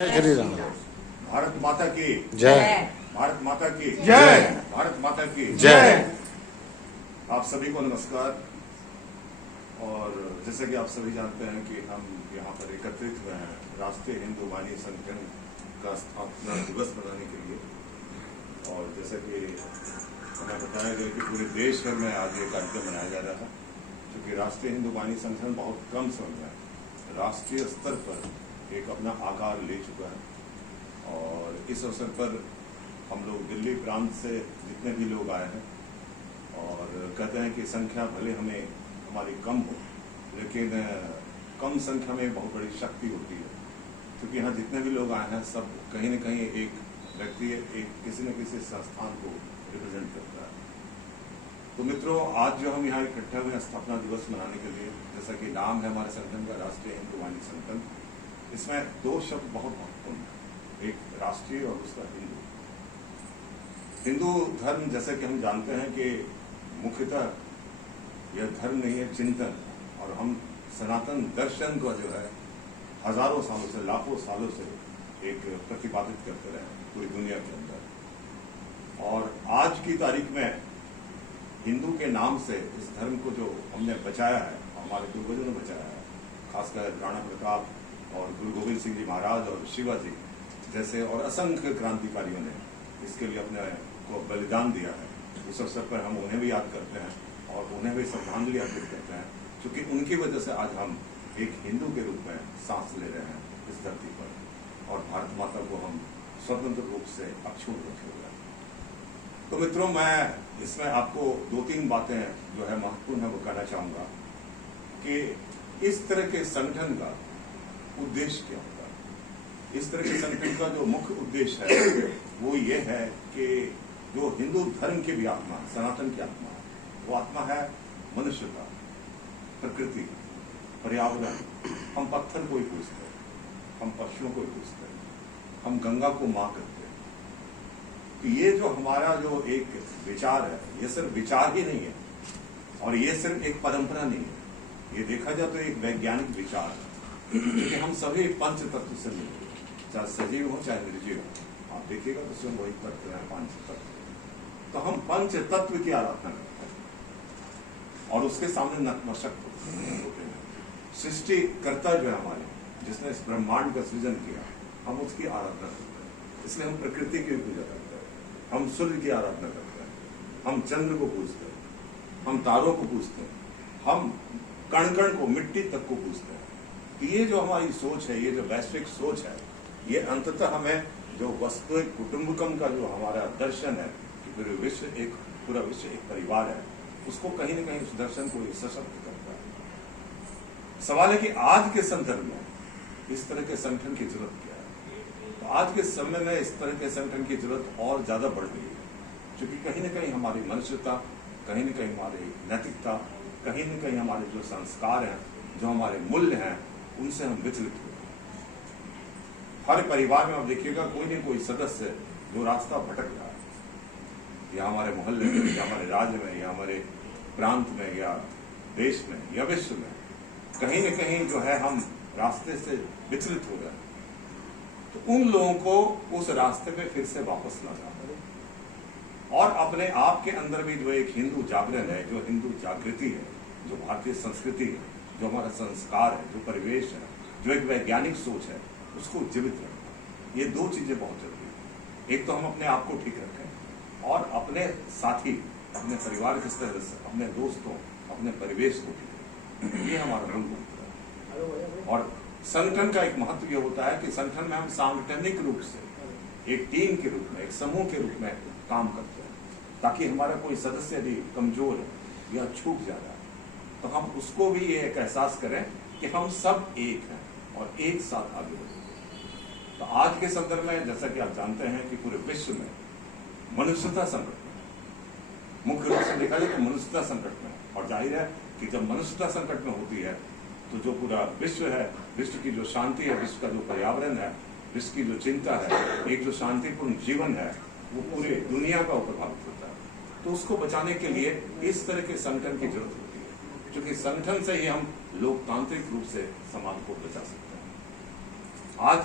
श्री राम। भारत माता की जय। भारत माता की जय। भारत माता की जय। आप सभी को नमस्कार। और जैसे कि आप सभी जानते हैं कि हम यहाँ पर एकत्रित हुए हैं राष्ट्रीय हिंदू वाणी संगठन का स्थापना दिवस मनाने के लिए। और जैसे कि हमें बताया गया कि पूरे देश भर में आज ये कार्यक्रम मनाया जा रहा है, क्योंकि राष्ट्रीय हिंदू वाणी संगठन बहुत कम समय में राष्ट्रीय स्तर पर एक अपना आकार ले चुका है। और इस अवसर पर हम लोग दिल्ली प्रांत से जितने भी लोग आए हैं और कहते हैं कि संख्या भले हमारी कम हो, लेकिन कम संख्या में बहुत बड़ी शक्ति होती है, क्योंकि यहाँ जितने भी लोग आए हैं सब कहीं न कहीं एक व्यक्ति किसी न किसी संस्थान को रिप्रेजेंट करता है। तो मित्रों, आज जो हम यहाँ इकट्ठे हुए स्थापना दिवस मनाने के लिए, जैसा कि नाम है हमारे संगठन का राष्ट्रीय हिंदू वाणी संगठन, इसमें दो शब्द बहुत महत्वपूर्ण है, एक राष्ट्रीय और दूसरा हिंदू। हिंदू धर्म जैसे कि हम जानते हैं कि मुख्यतः यह धर्म नहीं है, चिंतन। और हम सनातन दर्शन को जो है हजारों सालों से, लाखों सालों से एक प्रतिपादित करते रहे पूरी दुनिया के अंदर। और आज की तारीख में हिंदू के नाम से इस धर्म को जो हमने बचाया है, हमारे पूर्वजों ने बचाया है, खासकर राणा प्रताप और गुरु गोविंद सिंह जी महाराज और शिवाजी जैसे और असंख्य क्रांतिकारियों ने इसके लिए अपने को बलिदान दिया है। इस अवसर पर हम उन्हें भी याद करते हैं और उन्हें भी श्रद्धांजलि अर्पित करते हैं, क्योंकि उनकी वजह से आज हम एक हिंदू के रूप में सांस ले रहे हैं इस धरती पर, और भारत माता को हम स्वतंत्र रूप से अक्षुण्ण रखे हुए हैं। तो मित्रों, मैं इसमें आपको दो तीन बातें जो है महत्वपूर्ण है वो कहना चाहूंगा कि इस तरह के संगठन का उद्देश्य क्या होता है। इस तरह के संगठन का जो मुख्य उद्देश्य है वो ये है कि जो हिंदू धर्म की भी आत्मा, सनातन की आत्मा है, वो आत्मा है मनुष्यता, प्रकृति, पर्यावरण। हम पत्थर को ही पूजते हैं, हम पशुओं को ही पूजते हैं, हम गंगा को मां करते हैं। तो ये जो हमारा जो एक विचार है, ये सिर्फ विचार ही नहीं है और ये सिर्फ एक परंपरा नहीं है, ये देखा जाए तो एक वैज्ञानिक विचार है। क्योंकि हम सभी पंच तत्व से मिलते हैं, चाहे सजीव हो चाहे निर्जीव हो। आप देखिएगा तो स्वयं वही तत्व है, पंच तत्व। तो हम पंच तत्व की आराधना करते हैं और उसके सामने नतमस्तक होते हैं। सृष्टिकर्ता जो है हमारे, जिसने इस ब्रह्मांड का सृजन किया, हम उसकी आराधना करते हैं। इसलिए हम प्रकृति की पूजा करते हैं, हम सूर्य की आराधना करते हैं, हम चंद्र को पूजते हैं, हम तारों को पूजते हैं, हम कण कण को, मिट्टी तक को पूजते हैं। तो ये जो हमारी सोच है, ये जो वैश्विक सोच है, ये अंततः हमें जो वस्तु कुटुंबकम का जो हमारा दर्शन है कि पूरा विश्व एक परिवार है, उसको कहीं न कहीं उस दर्शन को सशक्त करता है। सवाल है कि आज के संदर्भ में इस तरह के संगठन की जरूरत क्या है। तो आज के समय में इस तरह के संगठन की जरूरत और ज्यादा बढ़ गई है, क्योंकि कहीं न कहीं हमारी मनुष्यता, कहीं न कहीं हमारी नैतिकता, कहीं न कहीं हमारे जो संस्कार हैं, जो हमारे मूल्य हैं, उनसे हम विचलित हो गए। हर परिवार में आप देखिएगा कोई न कोई सदस्य जो रास्ता भटक रहा है, या हमारे मोहल्ले में, या हमारे राज्य में, या हमारे प्रांत में, या देश में, या विश्व में, कहीं न कहीं जो है हम रास्ते से विचलित हो रहे हैं। तो उन लोगों को उस रास्ते में फिर से वापस लाना और अपने आप के अंदर भी जो एक हिंदू जागरण है, जो हिंदू जागृति है, जो भारतीय संस्कृति है, जो हमारा संस्कार है, जो परिवेश है, जो एक वैज्ञानिक सोच है, उसको जीवित रखना। ये दो चीजें बहुत जरूरी है। एक तो हम अपने आप को ठीक रखें और अपने साथी, अपने परिवार के सदस्य, अपने दोस्तों, अपने परिवेश को ठीक रखें। ये हमारा मूल मंत्र है। और संगठन का एक महत्व ये होता है कि संगठन में हम सांगठनिक रूप से एक टीम के रूप में, एक समूह के रूप में काम करते हैं, ताकि हमारा कोई सदस्य यदि कमजोर है या छूट जा रहा है तो हम उसको भी ये एक एहसास करें कि हम सब एक हैं और एक साथ आगे बढ़ेंगे। तो आज के संदर्भ में जैसा कि आप जानते हैं कि पूरे विश्व में मनुष्यता संकट में, मुख्य रूप से देखा जाए तो मनुष्यता संकट में। और जाहिर है कि जब मनुष्यता संकट में होती है तो जो पूरा विश्व है, विश्व की जो शांति है, विश्व का जो पर्यावरण है, विश्व की जो चिंता है, एक जो शांतिपूर्ण जीवन है, वो पूरे दुनिया का प्रभावित होता है। तो उसको बचाने के लिए इस तरह के संगठन की जरूरत होती है, क्योंकि संगठन से ही हम लोकतांत्रिक रूप से समाज को बचा सकते हैं। आज